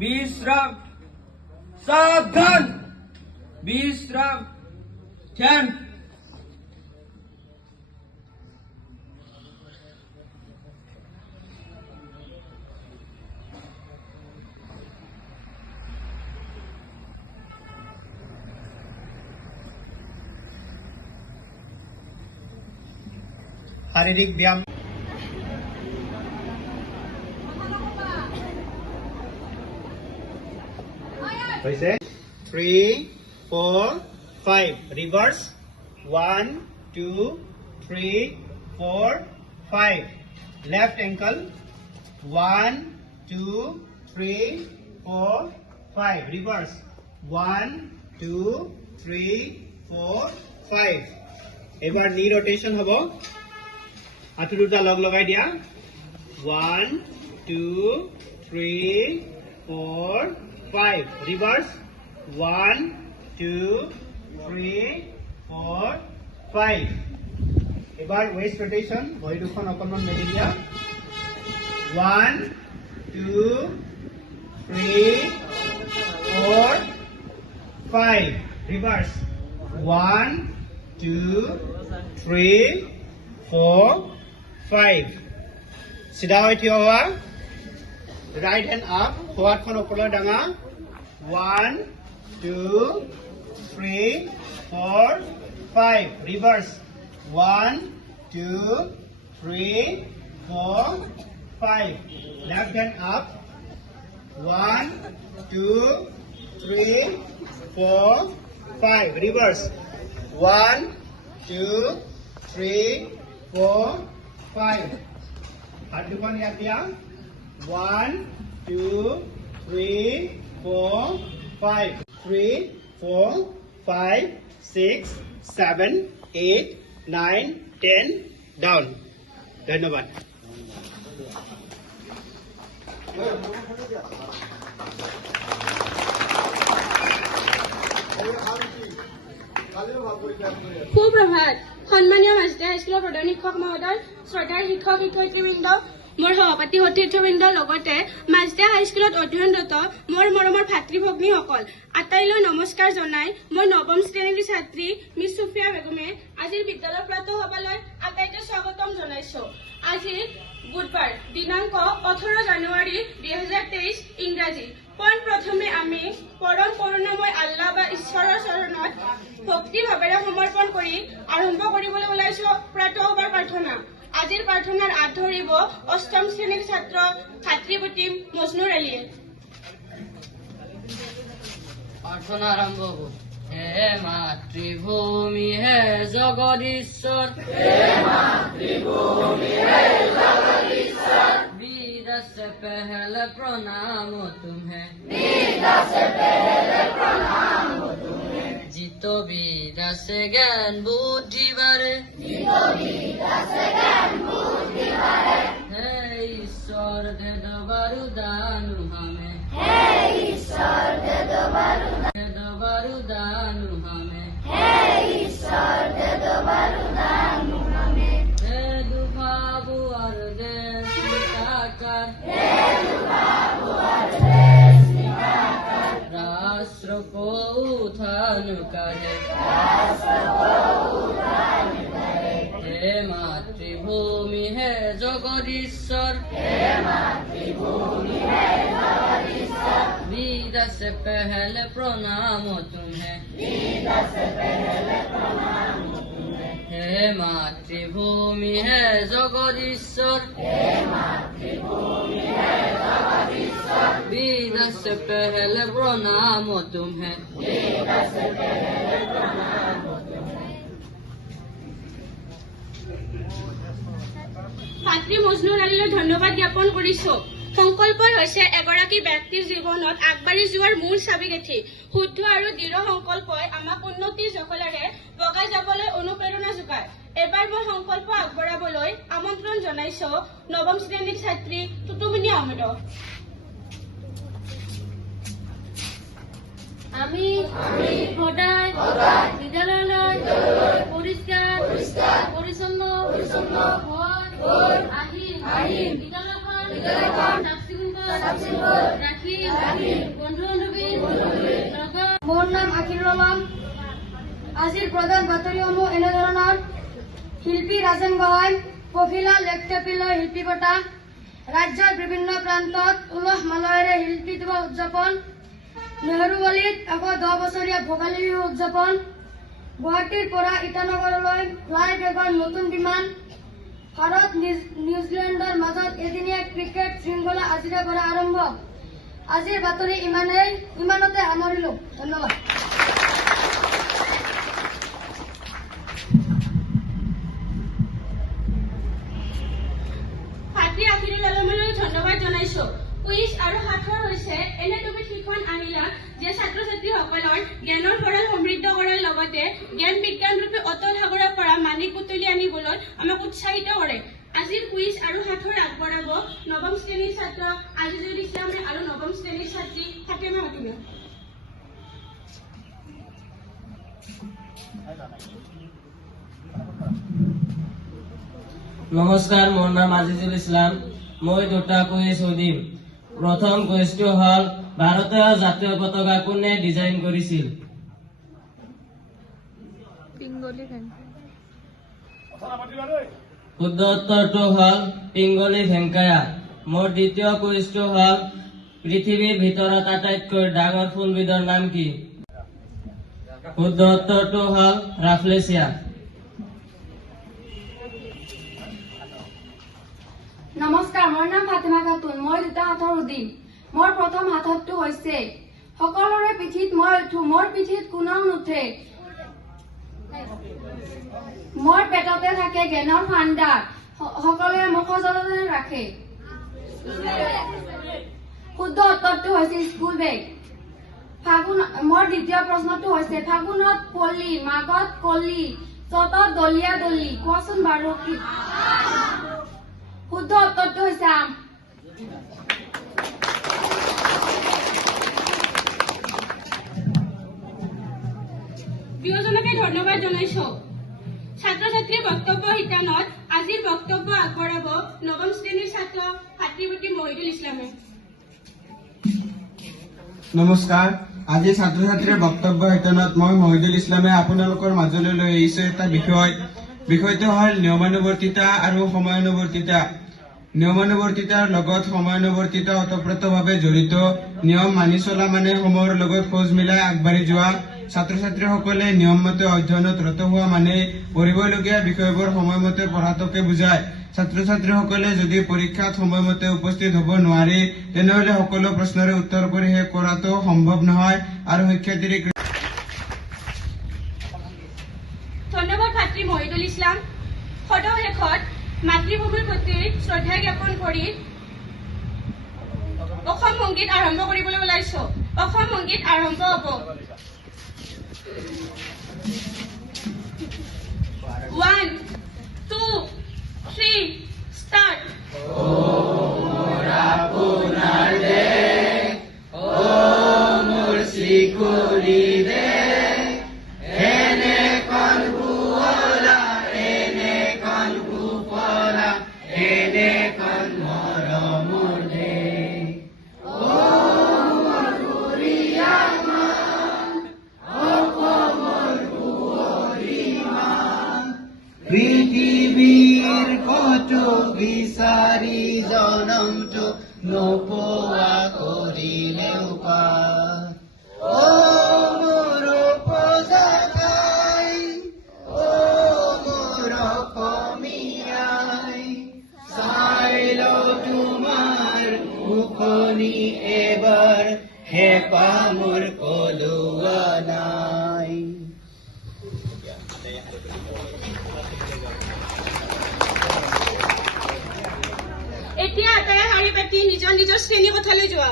বিশ্রাম সাবধান বিশ্রাম ধ্যান শারীরিক ব্যায়াম হয়েছে 3 4 5 রিভার্স 1 2 3 4 5 লেফট অ্যাঙ্কল 1 2 3 4 5 রিভার্স 1 2 3 4 5 এবার নি রোটেশন হবো আঁঠু দুটা লগ লগাই দিয়া 1 2 3 4 5 reverse 1 2 3 4 5 এবার ওয়েস্ট রোটেশন ভৰি দুখন অকণমান মেলি দিয়া 1 2 3 4 5 reverse 1 2 3 4 5 সিধা হৈ থিয় হোৱা right hand up forward kon opor danga 1 2 3 4 5 reverse 1 2 3 4 5 left hand up 1 2 3 4 5 reverse 1 2 3 4 5 হাত দুখন ইয়াত দিয়া 1 2 3 4 5 3 4 5 6 7 8 9 10 down ধন্যবাদ সুপ্ৰভাত সন্মানীয় মাজতে হাইস্কুলৰ প্ৰধান শিক্ষক মহোদয় শ্ৰদ্ধাৰ শিক্ষক শিক্ষয়িত্ৰীবৃন্দ মোৰ সহপাঠী সতীৰ্থবৃন্দ লগতে মাজতে হাইস্কুলত অধ্যয়নৰত মোৰ মৰমৰ ভাতৃ ভগ্নীসকল আটাইলৈ নমস্কাৰ জনাই মই নৱম শ্ৰেণীৰ ছাত্ৰী মিছ সুফিয়া বেগমে আজিৰ বিদ্যালয় প্ৰাতঃসভালৈ আটাইকে স্বাগতম জনাইছো আজি বুধবাৰ দিনাংক 18 জানুৱাৰী 2023 ইংৰাজী পোন প্ৰথমে আমি পৰম কৰুণাময় আল্লাহ বা ঈশ্বৰৰ চৰণত ভক্তি ভাৱেৰে সমৰ্পণ কৰি আৰম্ভ কৰিবলৈ ওলাইছো প্ৰাতঃসভাৰ প্ৰাৰ্থনা আজিৰ প্ৰাৰ্থনাৰ আঁত ধৰিব অষ্টম শ্ৰেণীৰ ছাত্ৰ ভাতৃপ্ৰতিম মজনুৰ আলীয়ে প্ৰাৰ্থনা আৰম্ভ হ'ব হে মাতৃভূমি হে জগদীশ্বৰ হে মাতৃভূমি হে জগদীশ্বৰ वीर से पहले प्रणाम तुम्हें वीर से पहले प्रणाम तुम्हें जीतो वीर से ज्ञान बुद्धि बारे जीतो वीर से ज्ञान बुद्धि बारे हे ईश्वर दे दो वरदान हमें हे ईश्वर दे दो वरदान हमें हे ईश्वर दे दो वरदान हमें हे दुभाबु और देश निकाकर हे दुभाबु और देश निकाकर राष्ट्र को उत्थान करे राष्ट्र को उत्थान करे हे मातृभूमि है जगदीश्वर हे मातृभूमि है जगदीश्वर वीर से पहले प्रणाम तुम्हें वीर से पहले प्रणाम तुम्हें हे मातृभूमि है जगदीश्वर हे मातृभूमि है जगदीश्वर वीर से पहले प्रणाम तुम्हें वीर से पहले प्रणाम तुम्हें ভাতৃ মজনুৰ আলীলৈ ধন্যবাদ জ্ঞাপন কৰিছো সংকল্পই হৈছে এগৰাকী ব্যক্তিৰ জীৱনত আগবাঢ়ি যোৱাৰ মূল চাবিকাঠি শুদ্ধ আৰু দৃঢ় সংকল্পই আমাক উন্নতিৰ জখলাৰে বগাই যাবলৈ অনুপ্ৰেৰণা যোগায় এবাৰ মই সংকল্প আগবঢ়াবলৈ আমন্ত্ৰণ জনাইছো নৱম শ্ৰেণীৰ ছাত্ৰী টুটুমণি আহমেদক আমি সদায় বিদ্যালয়লৈ পৰিষ্কাৰ পৰিচ্ছন্ন হৈ আহিম বিদ্যালয়খন চাফ চিকুণ মোৰ নাম আখিৰুল আলম। আজিৰ প্ৰধান বাতৰিসমূহ এনেধৰণৰ: শিল্পী ৰাজেন গোহাঁই পখিলা লেকটেপিলৰ শিল্পী বঁটা, ৰাজ্যৰ বিভিন্ন প্ৰান্তত উলহ মালহেৰে শিল্পী দিৱস উদযাপন, নেহৰুবালীত 110 বছৰীয়া ভোগালী বিহু উদযাপন, গুৱাহাটীৰ পৰা ইটানগৰলৈ ফ্লাই বেগৰ নতুন বিমান, ভাৰত নিউজিলেণ্ডৰ মাজত এদিনীয়া ক্ৰিকেট শৃংখলা আজিৰে পৰা আৰম্ভ। আজিৰ বাতৰি ইমানতে সামৰিলো। ধন্যবাদ। ভাতৃ আখিৰুল আলমলৈ ধন্যবাদ জনাইছো। কুইজ আৰু সাঁথৰ হৈছে এনে দুবিধ শিক্ষণ আহিলা যে ছাত্ৰ ছাত্ৰীসকলৰ জ্ঞানৰ ভঁৰাল সমৃদ্ধ কৰাৰ লগতে জ্ঞান বিজ্ঞান ৰূপী অতল সাগৰৰ পৰা মানিক বুটলি আনিবলৈ আমাক উৎসাহিত কৰে। আজিৰ কুইজ আৰু সাঁথৰ আগবঢ়াব নৱম শ্ৰেণীৰ ছাত্ৰ আজিজুল ইছলাম আৰু নৱম শ্ৰেণীৰ ছাত্ৰী ফাতেমা হাকিমে। নমস্কাৰ, মোৰ নাম আজিজুল ইছলাম। মই দুটা কুইজ সুধিম। প্ৰথম কুইজটো হ'ল ভাৰতীয় জাতীয় পতাকা কোনে ডিজাইন কৰিছিল? শুদ্ধ উত্তৰটো হ'ল পিংগলি ভেংকায়া। মোৰ দ্বিতীয় কুইজটো হ'ল পৃথিৱীৰ ভিতৰত আটাইতকৈ ডাঙৰ ফুলবিধৰ নাম কি? শুদ্ধ উত্তৰটো হ'ল ৰাফলেচিয়া। নমস্কাৰ, মোৰ নাম ফাতেমা খাতুন। মই দুটা সাঁথৰ সুধিম। মোৰ প্ৰথম সাঁথৰটো হৈছে: সকলোৰে পিঠিত মই উঠো, মোৰ পিঠিত কোনেও নুঠে, মোৰ পেটতে থাকে জ্ঞানৰ ভাণ্ডাৰ, সকলোৱে মোক সযতনে ৰাখে। শুদ্ধ উত্তৰটো হৈছে স্কুল বেগ। মোৰ দ্বিতীয় প্ৰশ্নটো হৈছে: ফাগুনত কলি, মাঘত কলি, চ'তত দলিয়া দলি, কোৱাচোন বাৰু কি? শুদ্ধ উত্তৰটো হৈছে আম। প্ৰিয়জনকে ধন্যবাদ জনাইছো। ছাত্ৰ ছাত্ৰীৰ বক্তব্য শিতানত আজিৰ বক্তব্য আগবঢ়াব নৱম শ্ৰেণীৰ ছাত্ৰ ভাতৃপতি মহিদুল ইছলামে। নমস্কাৰ, আজি ছাত্ৰ ছাত্ৰীৰ বক্তব্য শিতানত মই মহিদুল ইছলামে আপোনালোকৰ মাজলৈ লৈ আহিছো এটা বিষয়টো হ'ল নিয়মানুৱৰ্তিতা আৰু সময়ানুৱৰ্তিতা। নিয়মানুৱৰ্তিতাৰ লগত সময়ানুৱৰ্তিতা ওতঃপ্ৰোতভাৱে জড়িত। নিয়ম মানি চলা মানে সময়ৰ লগত খোজ মিলাই আগবাঢ়ি যোৱা। ছাত্ৰ ছাত্ৰীসকলে নিয়মমতে অধ্যয়নত ৰত হোৱা মানে পঢ়িবলগীয়া বিষয়বোৰ সময়মতে পঢ়াটোকে বুজায়। ছাত্ৰ ছাত্ৰীসকলে যদি পৰীক্ষাত সময়মতে উপস্থিত হ'ব নোৱাৰে তেনেহলে সকলো প্ৰশ্নৰে উত্তৰ কৰি শেষ কৰাটো সম্ভৱ নহয় আৰু শিক্ষাৰ্থীৰ। ধন্যবাদ ভাতৃ মহিদুল ইছলাম। সদশেষত মাতৃভূমিৰ প্ৰতি শ্ৰদ্ধা জ্ঞাপন কৰি অসম সংগীত আৰম্ভ কৰিবলৈ ওলাইছো। অসম সংগীত আৰম্ভ হ'ব। 1, 2, 3, start. পৃথিৱীৰ কতো বিচাৰি জনমটো নোপোৱা কৰিলেও পাৰ। অ মোৰ পজাকাই, অ মোৰ অসমীয়াই, চাই লওঁ তোমাৰ মুখনি এবাৰ, হেঁপাহ মোৰ কলোৱা নাই। এতিয়া আটায়ে শাৰী পাতি নিজৰ নিজৰ শ্ৰেণী কোঠালৈ যোৱা।